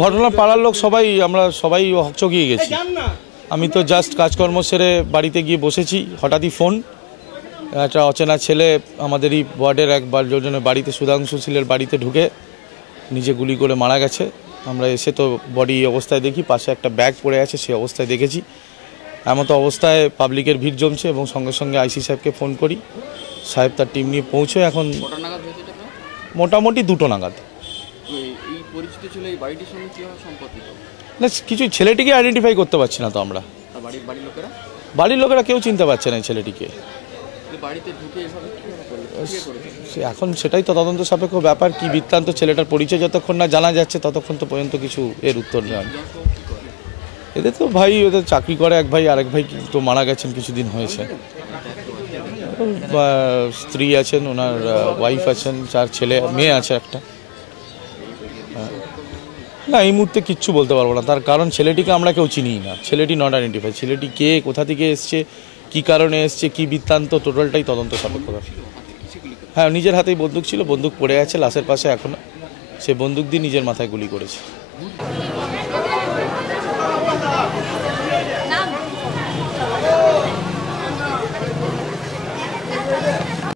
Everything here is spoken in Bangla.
ঘটনা পাড়ার লোক সবাই আমরা সবাই হকচকিয়ে গেছি। আমি তো জাস্ট কাজকর্ম সেরে বাড়িতে গিয়ে বসেছি, হঠাৎই ফোন, একটা অচেনা ছেলে আমাদেরই ওয়ার্ডের একজনের বাড়িতে, সুধাংশু শীলের বাড়িতে ঢুকে নিজে গুলি করে মারা গেছে। আমরা এসে তো বডি অবস্থায় দেখি, পাশে একটা ব্যাগ পড়ে আছে, সেই অবস্থায় দেখেছি। এমতো অবস্থায় পাবলিকের ভিড় জমছে এবং সঙ্গে সঙ্গে আইসি সাহেবকে ফোন করি, সাহেব তার টিম নিয়ে পৌঁছে এখন মোটামুটি 2টো নাগাদ। না কিছুই, ছেলেটিকে আইডেন্টিফাই করতে পারছি না তো আমরা। বাড়ির লোকেরা কেউ চিনতে পারছে না এই ছেলেটিকে। এখন সেটাই তো তদন্ত সাপেক্ষ ব্যাপার, কি বৃত্তান্ত, ছেলেটার পরিচয় যতক্ষণ না জানা যাচ্ছে ততক্ষণ তো পর্যন্ত কিছু এর উত্তর নেই। এদের তো ভাই, ওদের চাকরি করে এক ভাই, আরেক ভাই তো মারা গেছেন কিছুদিন হয়েছে। স্ত্রী আছেন, ওনার ওয়াইফ আছেন, 4 ছেলে মেয়ে আছে একটা। না এই মুহূর্তে কিচ্ছু বলতে পারবো না, তার কারণ ছেলেটিকে আমরা কেউ চিনি না। ছেলেটি নট আইডেন্টিফাই। ছেলেটি কে, কোথা থেকে এসছে, কী কারণে এসছে, কী বৃত্তান্ত, টোটালটাই তদন্ত সাপেক্ষ। হ্যাঁ, নিজের হাতেই বন্দুক ছিল, বন্দুক পড়ে আছে লাশের পাশে এখনও। সে বন্দুক দিয়ে নিজের মাথায় গুলি করেছে।